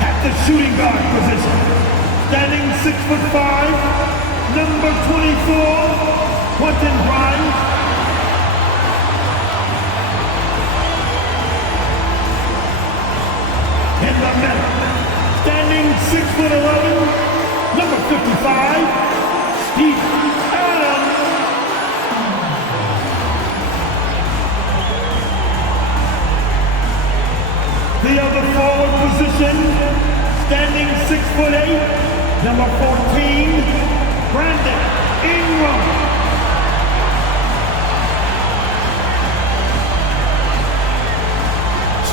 At the shooting guard position, standing 6'5", number 24, Quentin Grimes. In the middle, standing 6'11", number 55, Steve Adams. The other forward position, standing 6'8", number 14, Brandon Ingram.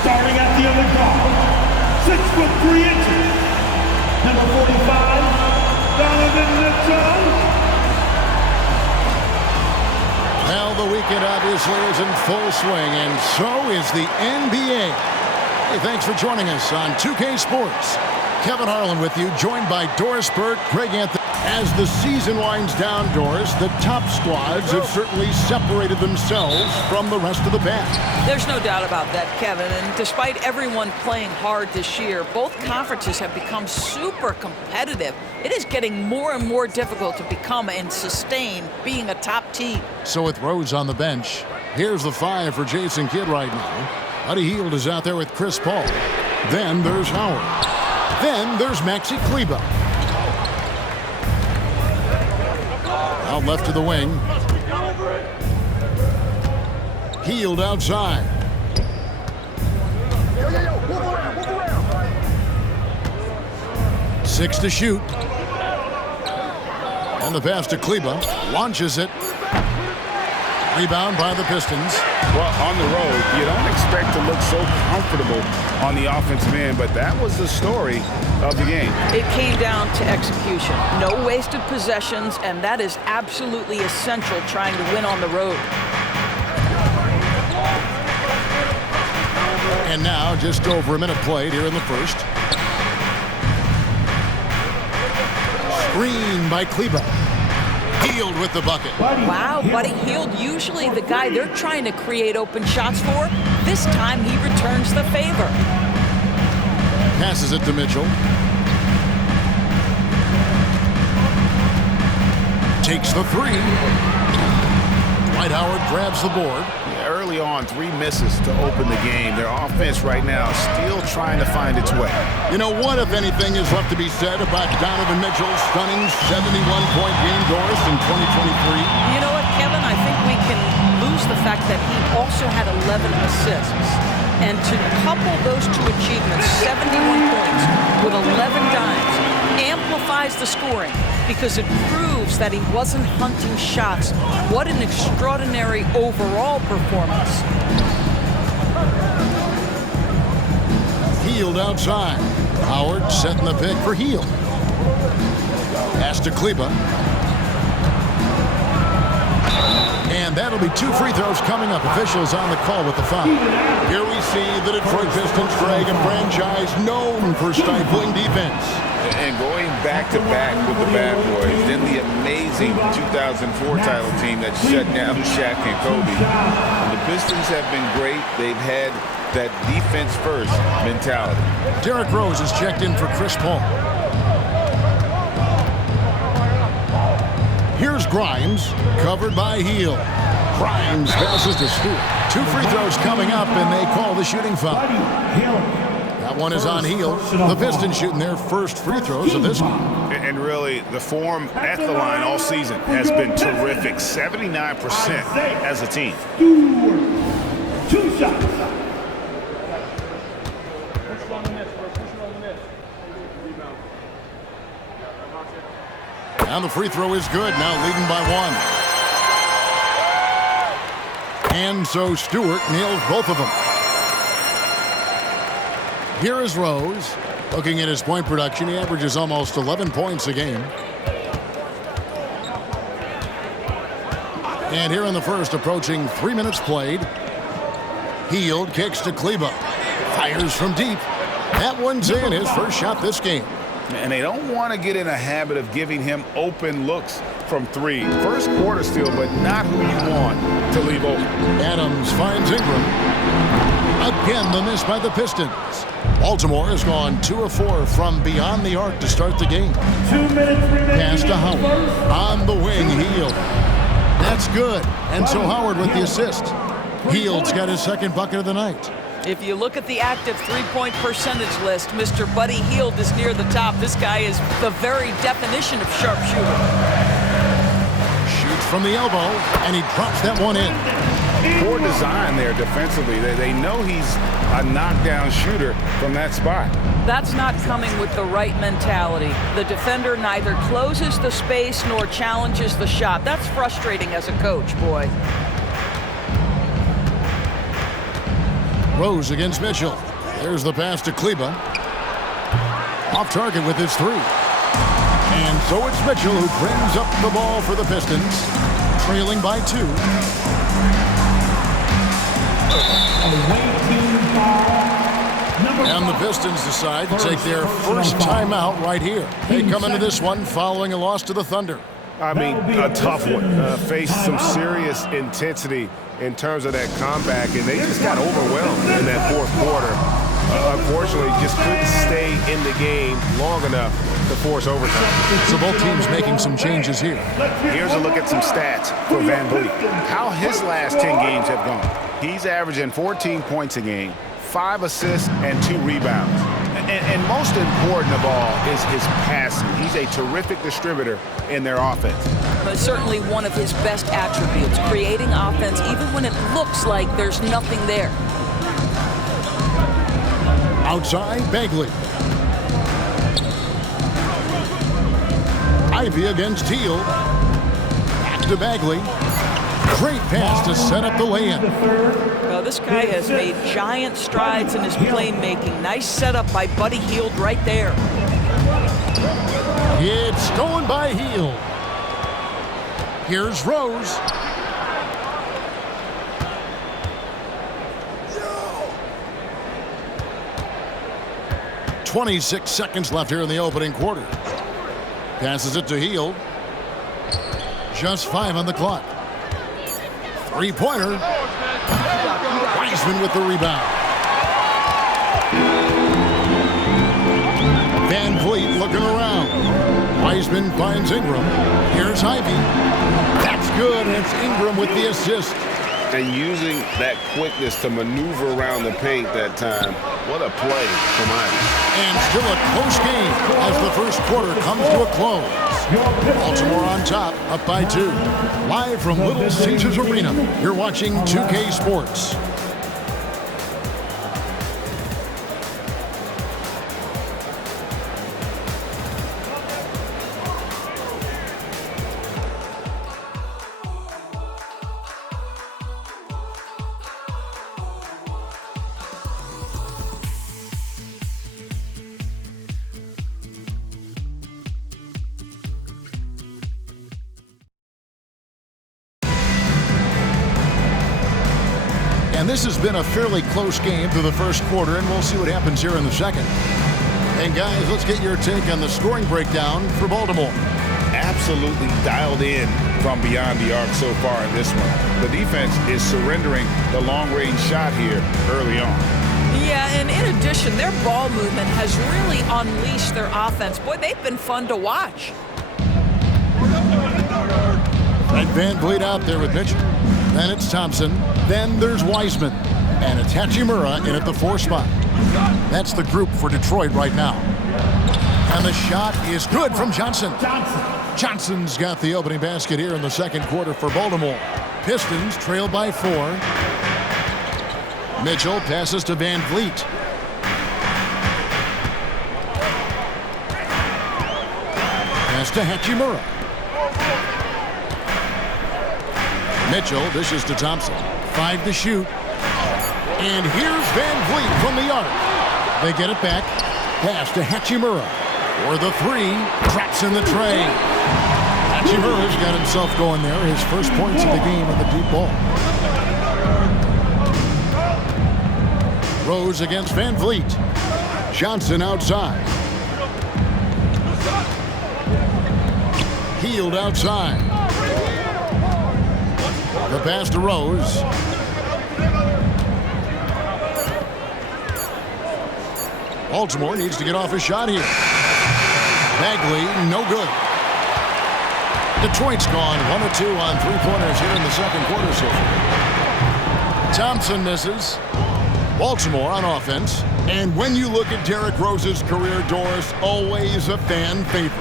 Starting at the other guard, 6'3", number 45, Donovan Mitchell. Well, the weekend obviously is in full swing, and so is the NBA. Hey, thanks for joining us on 2K Sports. Kevin Harlan with you, joined by Doris Burt, Greg Anthony. As the season winds down, Doris, the top squads have certainly separated themselves from the rest of the pack. There's no doubt about that, Kevin. And despite everyone playing hard this year, both conferences have become super competitive. It is getting more and more difficult to become and sustain being a top team. So with Rose on the bench, here's the 5 for Jason Kidd right now. Buddy Hield is out there with Chris Paul. Then there's Howard. Then there's Maxi Kleber. Out left to the wing. Hield outside. Six to shoot. And the pass to Kleber. Launches it. Rebound by the Pistons. Well, on the road, you don't expect to look so comfortable on the offensive end, but that was the story of the game. It came down to execution. No wasted possessions, and that is absolutely essential trying to win on the road. And now, just over a minute played here in the first. Screen by Kleber. Hield with the bucket. Wow, Buddy Hield, usually the guy they're trying to create open shots for. This time he returns the favor. Passes it to Mitchell. Takes the 3. Dwight Howard grabs the board. Early on, 3 misses to open the game. Their offense right now still trying to find its way. You know, what, if anything, is left to be said about Donovan Mitchell's stunning 71-point game, Doris, in 2023? You know what, Kevin? I think we can lose the fact that he also had 11 assists. And to couple those two achievements, 71 points with 11 dimes, amplifies the scoring because it proves that he wasn't hunting shots. What an extraordinary overall performance. Hield outside. Howard setting the pick for Hield. Pass to Kleber. And that'll be 2 free throws coming up. Officials on the call with the foul. Here we see the Detroit Pistons, Greg, a franchise known for stifling defense. And going back-to-back with the bad boys, then the amazing 2004 title team that shut down Shaq and Kobe. And the Pistons have been great. They've had that defense-first mentality. Derrick Rose is checked in for Chris Paul. Here's Grimes, covered by Hield. Grimes passes to Stewart. 2 free throws coming up, and they call the shooting foul. That one is on Hield. The Pistons shooting their first free throws of this one. And really, the form at the line all season has been terrific. 79% as a team. 2 shots. And the free throw is good, now leading by 1. And so Stewart nails both of them. Here is Rose. Looking at his point production, he averages almost 11 points a game. And here in the first, approaching 3 minutes played. Hield kicks to Kleber. Fires from deep. That one's in, his first shot this game. And they don't want to get in a habit of giving him open looks from 3. First quarter still, but not who you want to leave open. Adams finds Ingram. Again, the miss by the Pistons. Baltimore has gone 2 of 4 from beyond the arc to start the game. 2 minutes remaining. Pass to Howard. On the wing, Hield. That's good. And so Howard with the assist. Hield's got his second bucket of the night. If you look at the active three-point percentage list, Mr. Buddy Hield is near the top. This guy is the very definition of sharpshooter. Shoots from the elbow, and he drops that one in. Poor design there defensively. They know he's a knockdown shooter from that spot. That's not coming with the right mentality. The defender neither closes the space nor challenges the shot. That's frustrating as a coach, boy. Rose against Mitchell. There's the pass to Kleba. Off target with his three. And so it's Mitchell who brings up the ball for the Pistons, trailing by 2. And the Pistons decide to take their first timeout right here. They come into this one following a loss to the Thunder. I mean, a tough one. Faced some serious intensity in terms of that comeback, and they just got overwhelmed in that fourth quarter. Unfortunately, just couldn't stay in the game long enough to force overtime. So both teams making some changes here. Here's a look at some stats for Van Vliet. How his last 10 games have gone. He's averaging 14 points a game, 5 assists, and 2 rebounds. And most important of all is his passing. He's a terrific distributor in their offense. But certainly one of his best attributes, creating offense even when it looks like there's nothing there. Outside, Bagley. Ivy against Teal. Back to Bagley. Great pass to set up the lay-in. Well, this guy has made giant strides in his playmaking. Nice setup by Buddy Hield right there. It's stolen by Hield. Here's Rose. "26 seconds left here in the opening quarter. Passes it to Hield. Just 5 on the clock. Three-pointer. Wiseman with the rebound. Van Vliet looking around. Wiseman finds Ingram. Here's Ivy. That's good, and it's Ingram with the assist. And using that quickness to maneuver around the paint that time. What a play from Ivy. And still a close game as the first quarter comes to a close. Baltimore on top, up by 2. Live from Little Caesars Arena, you're watching 2K Sports. And this has been a fairly close game through the first quarter, and we'll see what happens here in the second. And guys, let's get your take on the scoring breakdown for Baltimore. Absolutely dialed in from beyond the arc so far in this one. The defense is surrendering the long-range shot here early on. Yeah, and in addition, their ball movement has really unleashed their offense. Boy, they've been fun to watch. And Van Vliet out there with Mitchell. Then it's Thompson. Then there's Wiseman. And it's Hachimura in at the 4 spot. That's the group for Detroit right now. And the shot is good from Johnson. Johnson's got the opening basket here in the second quarter for Baltimore. Pistons trail by 4. Mitchell passes to Van Vliet. Pass to Hachimura. Mitchell dishes to Thompson. 5 to shoot. And here's Van Vliet from the arc. They get it back. Pass to Hachimura. For the 3. Traps in the tray. Hachimura's got himself going there. His first points of the game on the deep ball. Rose against Van Vliet. Johnson outside. Hield outside. The pass to Rose. Baltimore needs to get off a shot here. Bagley, no good. Detroit's gone 1 of 2 on three-pointers here in the second quarter so far. Thompson misses. Baltimore on offense. And when you look at Derrick Rose's career, Doris, always a fan favorite.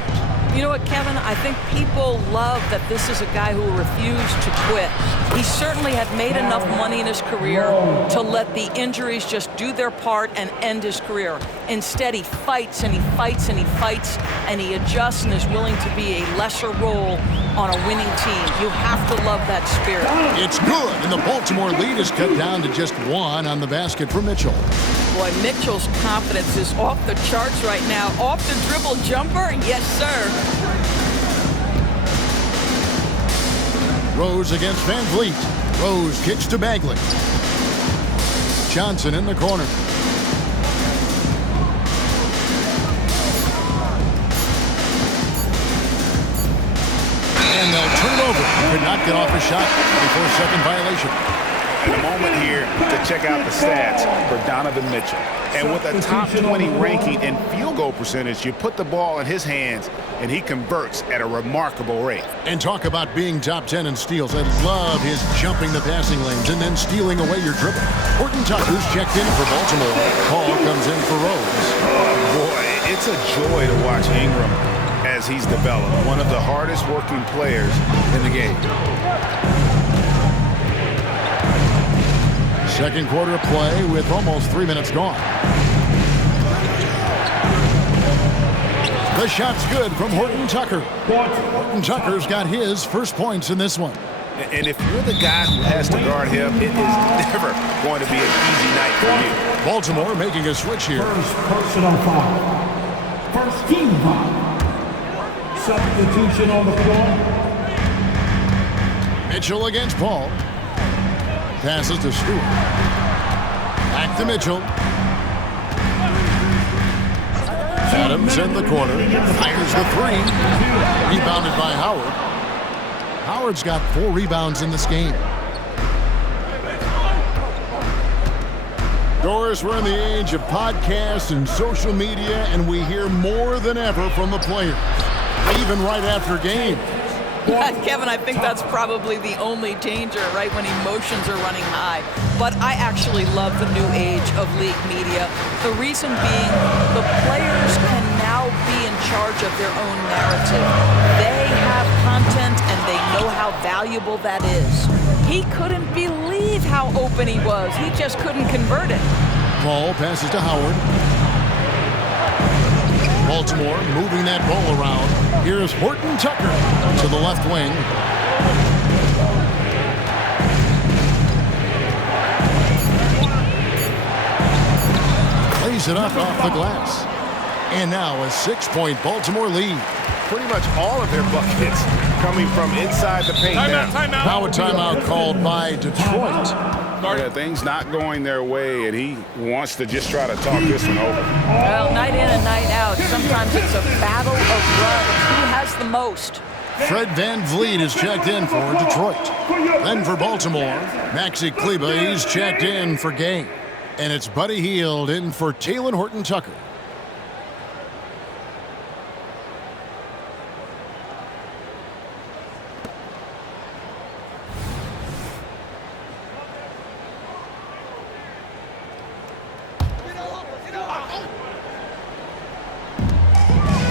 You know what, Kevin? I think people love that this is a guy who refused to quit. He certainly had made enough money in his career to let the injuries just do their part and end his career. Instead, he fights and he fights and he fights, and he adjusts and is willing to be a lesser role on a winning team. You have to love that spirit. It's good, and the Baltimore lead is cut down to just 1 on the basket for Mitchell. Boy, Mitchell's confidence is off the charts right now. Off the dribble jumper, yes, sir. Rose against Van Vliet. Rose kicks to Bagley. Johnson in the corner. And they'll turn it over. Could not get off a shot. 24-second violation. And a moment here to check out the stats for Donovan Mitchell. And with a top 20 ranking in field goal percentage, you put the ball in his hands, and he converts at a remarkable rate. And talk about being top 10 in steals. I love his jumping the passing lanes and then stealing away your dribble. Horton Tucker's checked in for Baltimore. Paul comes in for Rose. Oh, boy, it's a joy to watch Ingram as he's developed. One of the hardest working players in the game. Second quarter play with almost 3 minutes gone. The shot's good from Horton Tucker. Horton Tucker's got his first points in this one. And if you're the guy who has to guard him, it is never going to be an easy night for you. Baltimore making a switch here. First personal foul. First team foul. Substitution on the floor. Mitchell against Paul. Passes to Stewart. Back to Mitchell. Adams in the corner. Fires the three. Rebounded by Howard. Howard's got 4 rebounds in this game. Doris, we're in the age of podcasts and social media, and we hear more than ever from the players, even right after games. Kevin, I think that's probably the only danger, right, when emotions are running high. But I actually love the new age of league media. The reason being, the players can now be in charge of their own narrative. They have content, and they know how valuable that is. He couldn't believe how open he was. He just couldn't convert it. Paul passes to Howard. Baltimore moving that ball around. Here's Horton Tucker to the left wing. Plays it up off the glass. And now a 6-point Baltimore lead. Pretty much all of their buckets coming from inside the paint. Timeout. Now a timeout called by Detroit. Yeah, things not going their way, and he wants to just try to talk this one over. Well, night in and night out, sometimes it's a battle of runs. Who has the most? Fred Van Vliet is checked in for Detroit. Then for Baltimore, Maxi Kleber, he's checked in for Game. And it's Buddy Hield in for Taylor Horton Tucker.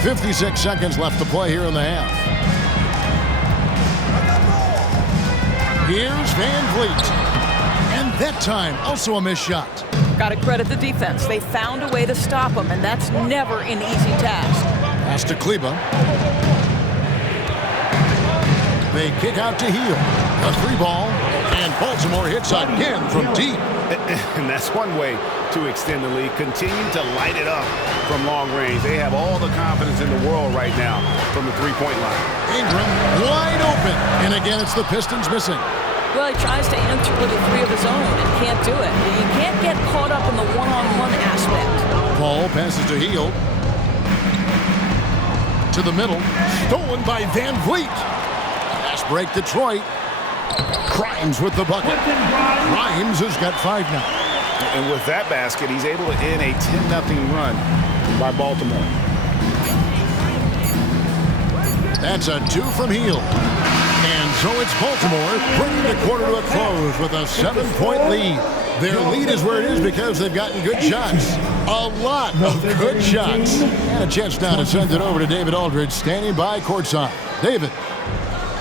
.56 seconds left to play here in the half. Here's Van Vliet. And that time, also a missed shot. Got to credit the defense. They found a way to stop him, and that's never an easy task. Pass to Kleber. They kick out to Hield. A 3-ball, and Baltimore hits again from deep. And that's one way to extend the lead. Continue to light it up from long range. They have all the confidence in the world right now from the three-point line. Ingram wide open. And again, it's the Pistons missing. Well, he tries to enter with a 3 of his own and can't do it. You can't get caught up in the one-on-one aspect. Paul passes to Hield. To the middle. Stolen by Van Vliet. Pass break Detroit. Grimes with the bucket. Grimes has got 5 now. And with that basket, he's able to end a 10-0 run by Baltimore. That's a 2 from Hield. And so it's Baltimore bringing the quarter to a close with a 7-point lead. Their lead is where it is because they've gotten good shots. A lot of good shots. And a chance now to send it over to David Aldridge, standing by courtside. David.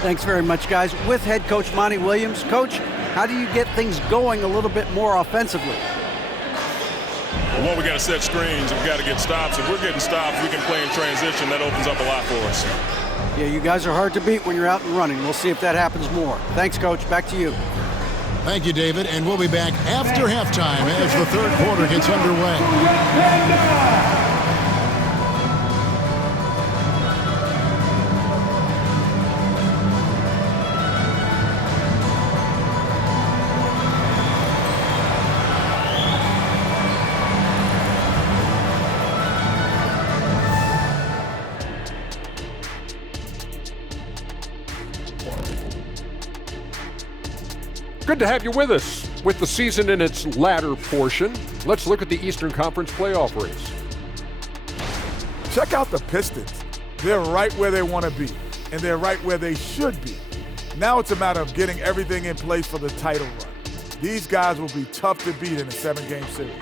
Thanks very much, guys. With head coach Monty Williams. Coach, how do you get things going a little bit more offensively? Well, we got to set screens. We've got to get stops. If we're getting stops, we can play in transition. That opens up a lot for us. Yeah, you guys are hard to beat when you're out and running. We'll see if that happens more. Thanks, Coach. Back to you. Thank you, David. And we'll be back after halftime as the third quarter gets underway. Good to have you with us. With the season in its latter portion, let's look at the Eastern Conference playoff race. Check out the Pistons. They're right where they want to be, and they're right where they should be. Now it's a matter of getting everything in place for the title run. These guys will be tough to beat in a 7-game series.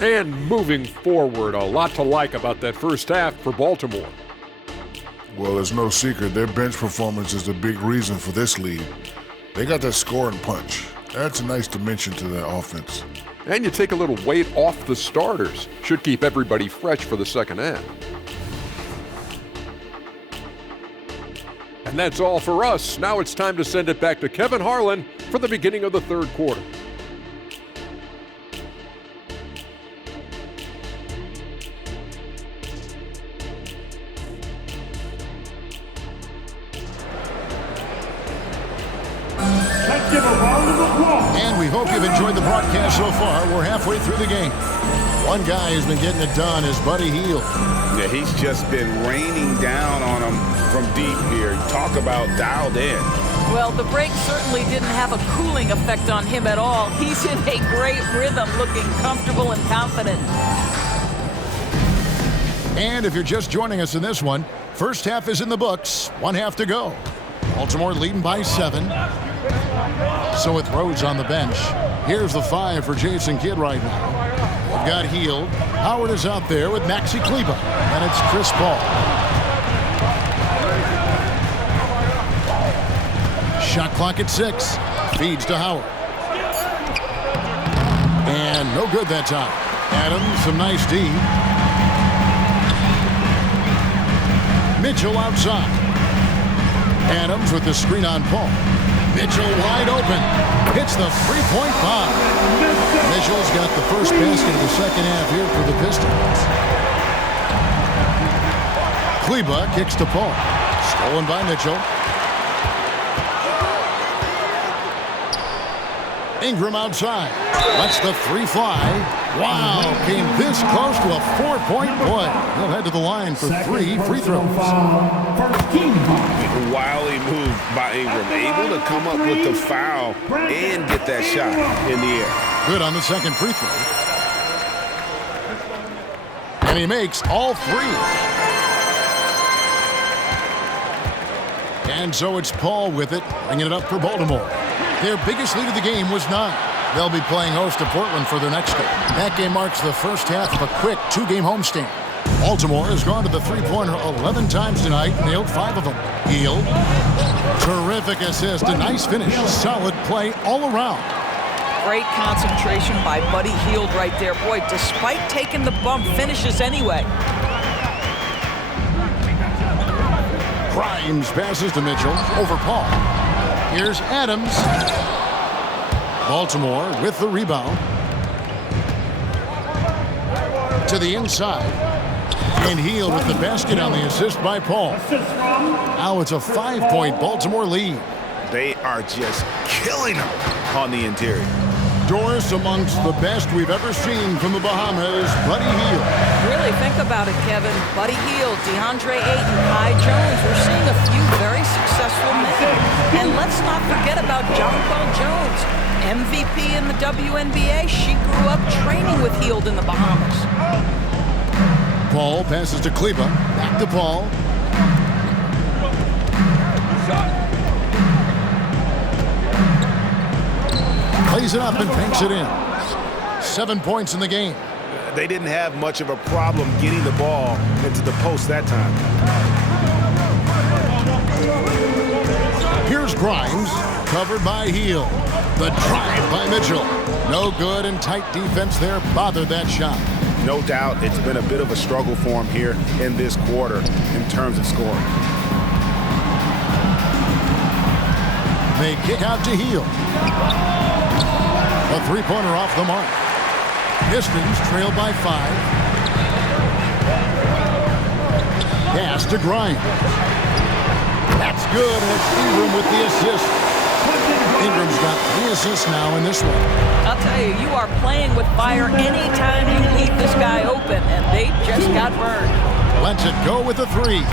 And moving forward, a lot to like about that first half for Baltimore. Well, there's no secret. Their bench performance is the big reason for this lead. They got that scoring punch. That's a nice dimension to their offense. And you take a little weight off the starters. Should keep everybody fresh for the second half. And that's all for us. Now it's time to send it back to Kevin Harlan for the beginning of the third quarter. And we hope you've enjoyed the broadcast so far. We're halfway through the game. One guy who's been getting it done is Buddy Hield. Yeah, he's just been raining down on him from deep here. Talk about dialed in. Well, the break certainly didn't have a cooling effect on him at all. He's in a great rhythm, looking comfortable and confident. And if you're just joining us in this one, first half is in the books. 1 half to go. Baltimore leading by 7. So with Rhodes on the bench. Here's the 5 for Jason Kidd right now. We've got Hield. Howard is out there with Maxi Kleber. And it's Chris Paul. Shot clock at 6. Feeds to Howard. And no good that time. Adams, some nice D. Mitchell outside. Adams with the screen on Paul. Mitchell wide open. Hits the three-point bomb. Mitchell's got the first basket of the second half here for the Pistons. Kleber kicks to Paul. Stolen by Mitchell. Ingram outside. Lets the 3 fly. Wow, came this close to a 4-point play. He'll head to the line for 3 free throws. Wily move by Ingram, able to come up with the foul and get that shot in the air. Good on the second free throw. And he makes all 3. And so it's Paul with it, bringing it up for Baltimore. Their biggest lead of the game was 9. They'll be playing host to Portland for their next game. That game marks the first half of a quick 2-game homestand. Baltimore has gone to the three-pointer 11 times tonight, nailed 5 of them. Hield, terrific assist, a nice finish, solid play all around. Great concentration by Buddy Hield right there. Boy, despite taking the bump, finishes anyway. Grimes passes to Mitchell over Paul. Here's Adams. Baltimore with the rebound. To the inside. And Hield with the basket on the assist by Paul. Now it's a 5-point Baltimore lead. They are just killing them on the interior. Doris, amongst the best we've ever seen from the Bahamas, Buddy Hield. Really think about it, Kevin. Buddy Hield, DeAndre Ayton, Kai Jones. We're seeing a few very successful men. And let's not forget about Jonquel Jones, MVP in the WNBA. She grew up training with Hield in the Bahamas. Paul passes to Kleba. Back to Paul. Plays it up and banks it in. 7 points in the game. They didn't have much of a problem getting the ball into the post that time. Here's Grimes, covered by Hield. The drive by Mitchell. No good, and tight defense there bothered that shot. No doubt it's been a bit of a struggle for him here in this quarter in terms of scoring. They kick out to Hield. A three-pointer off the mark. Pistons trail by 5. Pass to Grimes. That's good, and it's Ingram with the assist. Ingram's got 3 assists now in this one. I'll tell you, you are playing with fire anytime you leave this guy open, and they just got burned. Lets it go with the 3.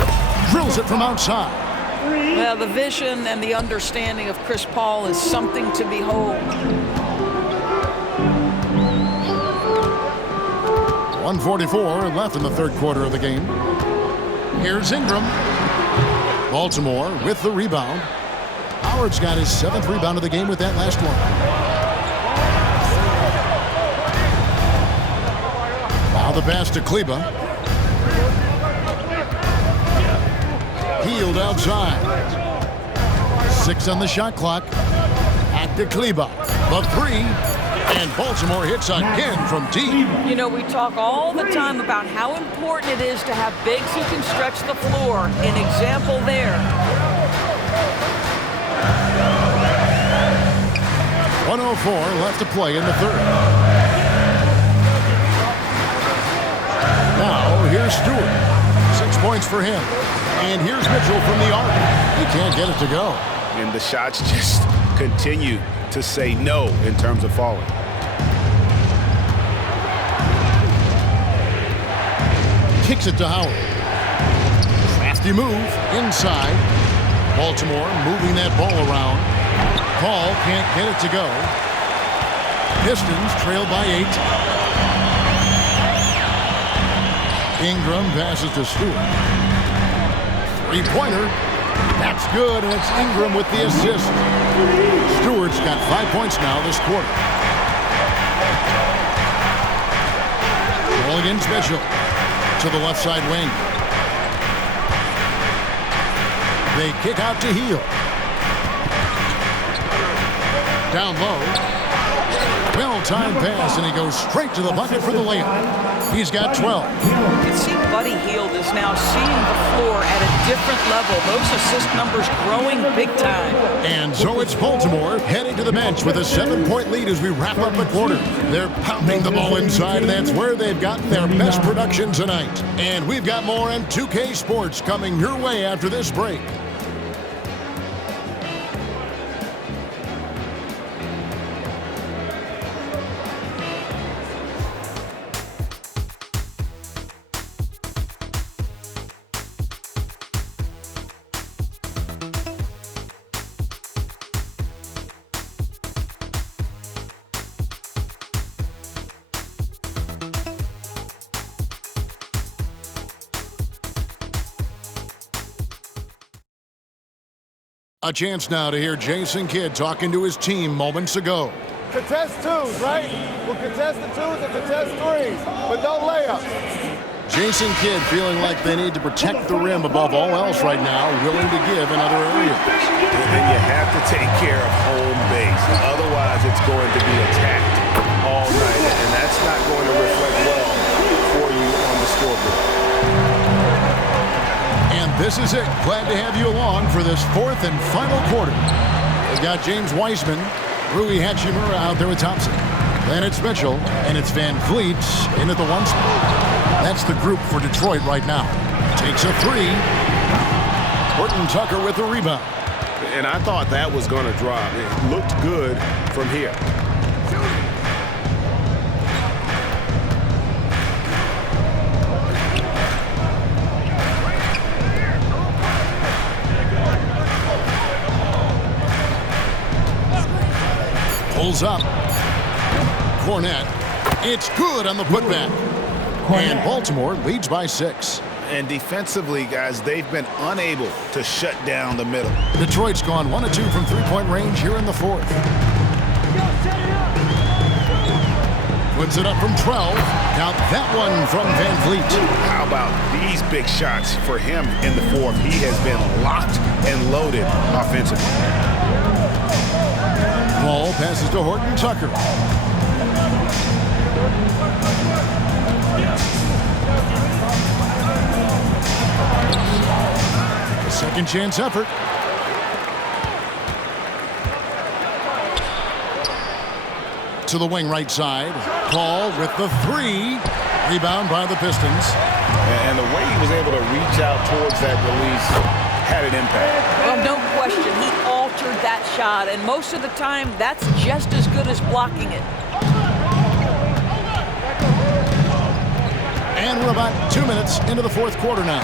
Drills it from outside. Well, the vision and the understanding of Chris Paul is something to behold. 1:44 left in the third quarter of the game. Here's Ingram. Baltimore with the rebound. Howard's got his 7th rebound of the game with that last one. Now the pass to Kleba. Hield outside. 6 on the shot clock. Back to Kleba. The 3. And Baltimore hits again from deep. You know, we talk all the time about how important it is to have bigs who can stretch the floor. An example there. 1:04 left to play in the third. Now, here's Stewart. 6 points for him. And here's Mitchell from the arc. He can't get it to go. And the shots just continue to say no in terms of falling. Kicks it to Howard. Crafty move inside. Baltimore moving that ball around. Paul can't get it to go. Pistons trail by 8. Ingram passes to Stewart. 3-pointer. That's good, and it's Ingram with the assist. Stewart's got 5 points now this quarter. Ball against Mitchell to the left side wing. They kick out to Hield. Down low. Well-timed pass, and he goes straight to the bucket for the layup. He's got 12. You can see Buddy Hield is now seeing the floor at a different level. Those assist numbers growing big time. And so it's Baltimore heading to the bench with a 7-point lead as we wrap up the quarter. They're pounding the ball inside, and that's where they've gotten their best production tonight. And we've got more on 2K Sports coming your way after this break. A chance now to hear Jason Kidd talking to his team moments ago. Contest 2s, right? We'll contest the 2s and contest 3s, but no layups. Jason Kidd feeling like they need to protect the rim above all else right now, willing to give in other areas. And then you have to take care of home base. Otherwise, it's going to be attacked all night, and that's not going to reflect well for you on the scoreboard. And this is it. Glad to have you along for this 4th and final quarter. We've got James Wiseman, Rui Hachimura out there with Thompson. Then it's Mitchell, and it's Van Vliet in at the 1 spot. That's the group for Detroit right now. Takes a 3. Horton Tucker with the rebound. And I thought that was going to drop. It looked good from here. Pulls up. Cornette. It's good on the putback. And Baltimore leads by 6. And defensively, guys, they've been unable to shut down the middle. Detroit's gone 1 of 2 from three-point range here in the 4th. Puts it up from 12. Count that one from Van Vliet. How about these big shots for him in the 4th? He has been locked and loaded offensively. Ball passes to Horton Tucker. A second chance effort. To the wing right side. Paul with the 3. Rebound by the Pistons. And the way he was able to reach out towards that release had an impact. Well, no question. He altered that shot, and most of the time, that's just as good as blocking it. And we're about 2 minutes into the 4th quarter now.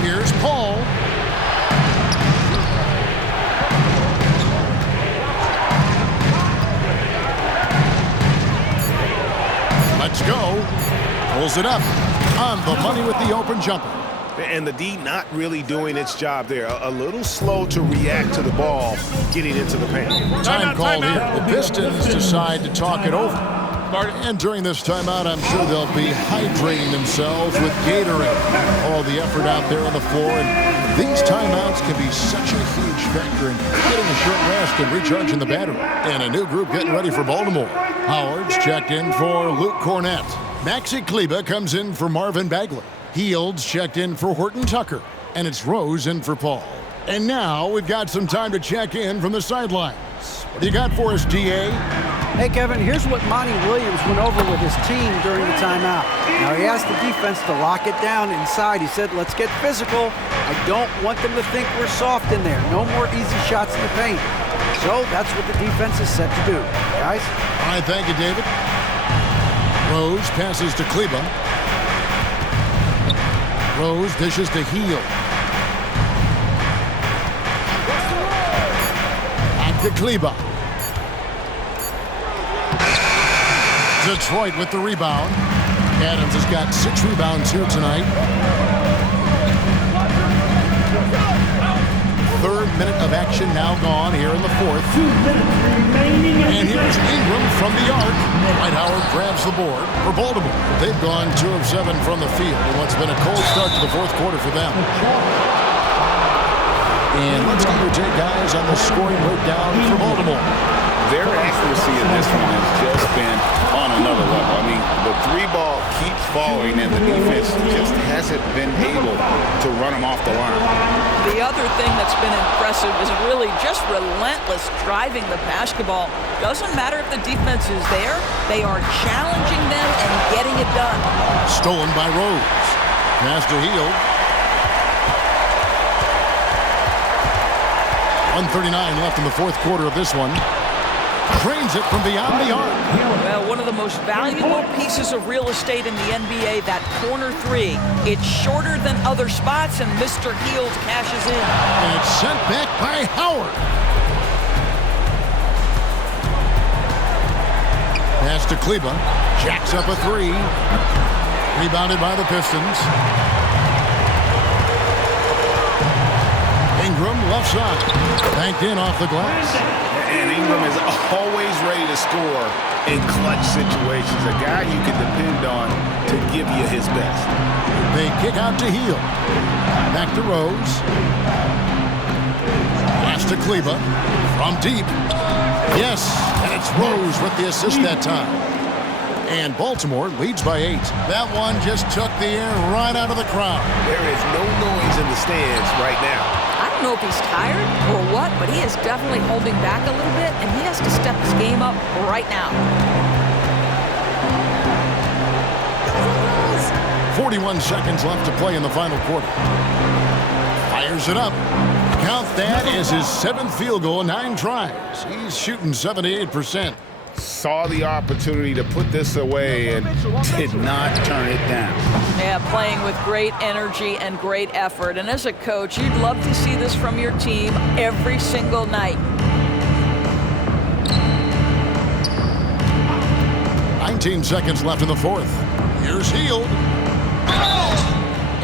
Here's Paul. Let's go. Pulls it up. On the money with the open jumper. And the D not really doing its job there. A little slow to react to the ball getting into the paint. Time called here. The Pistons decide to talk it over. And during this timeout, I'm sure they'll be hydrating themselves with Gatorade. All the effort out there on the floor. And these timeouts can be such a huge factor in getting a short rest and recharging the battery. And a new group getting ready for Baltimore. Howard's checked in for Luke Cornette. Maxi Kleber comes in for Marvin Bagley. Heald's checked in for Horton Tucker. And it's Rose in for Paul. And now we've got some time to check in from the sidelines. What do you got for us, DA? Hey, Kevin, here's what Monty Williams went over with his team during the timeout. Now, he asked the defense to lock it down inside. He said, let's get physical. I don't want them to think we're soft in there. No more easy shots in the paint. So that's what the defense is set to do. Guys? All right, thank you, David. Rose passes to Kleber. Rose dishes to Hield. Back to Kleber. Detroit with the rebound. Adams has got 6 rebounds here tonight. 3rd minute of action now gone here in the 4th. And here's Ingram from the arc. Dwight Howard grabs the board for Baltimore. They've gone 2 of 7 from the field in what's been a cold start to the 4th quarter for them. And let's get your take, guys, on the scoring breakdown for Baltimore. Their accuracy in this one has just been on another level. I mean, the 3 ball keeps falling, and the defense just hasn't been able to run them off the line. The other thing that's been impressive is really just relentless driving the basketball. Doesn't matter if the defense is there, they are challenging them and getting it done. Stolen by Rose. Pass to Hield. 1:39 left in the 4th quarter of this one. Trains it from beyond the arc. Well, one of the most valuable pieces of real estate in the NBA, that corner 3. It's shorter than other spots, and Mr. Hield cashes in. And it's sent back by Howard. Pass to Kleber. Jacks up a 3. Rebounded by the Pistons. Ingram left side. Banked in off the glass. And Ingram is always ready to score in clutch situations. A guy you can depend on to give you his best. They kick out to Hield. Back to Rose. Pass to Kleber. From deep. Yes, and it's Rose with the assist that time. And Baltimore leads by 8. That one just took the air right out of the crowd. There is no noise in the stands right now. I don't know if he's tired or what, but he is definitely holding back a little bit, and he has to step his game up right now. 41 seconds left to play in the final quarter. Fires it up. Count that as his 7th field goal in 9 tries. He's shooting 78%. Saw the opportunity to put this away and did not turn it down. Yeah, playing with great energy and great effort. And as a coach, you'd love to see this from your team every single night. 13 seconds left in the fourth. Here's Hield.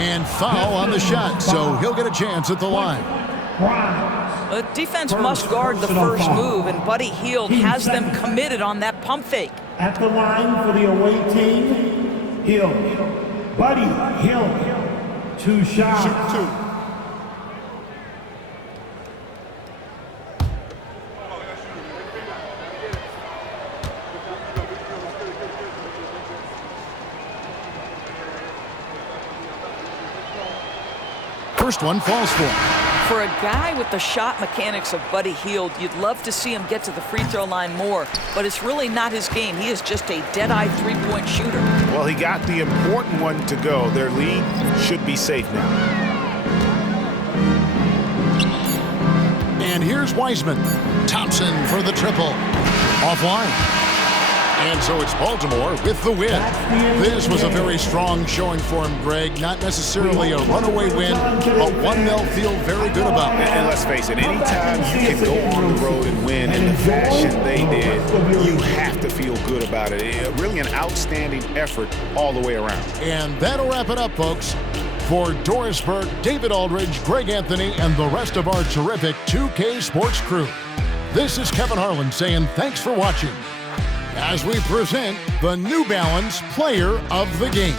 And foul on the shot, so he'll get a chance at the line. The defense must guard the first move, and Buddy Hield has them committed on that pump fake. At the line for the away team, Hield. Buddy Hield. 2 shots. Shoot 2. First one falls for him. For a guy with the shot mechanics of Buddy Hield, you'd love to see him get to the free throw line more, but it's really not his game. He is just a dead-eye three-point shooter. Well, he got the important one to go. Their lead should be safe now. And here's Wiseman. Thompson for the triple. Offline. And so it's Baltimore with the win. This was a very strong showing for him, Greg. Not necessarily a runaway win, but one they'll feel very good about. And let's face it, anytime you can go on the road and win in the fashion they did, you have to feel good about it. Really an outstanding effort all the way around. And that'll wrap it up, folks. For Doris Burke, David Aldridge, Greg Anthony, and the rest of our terrific 2K Sports crew, this is Kevin Harlan saying thanks for watching as we present the New Balance Player of the Game.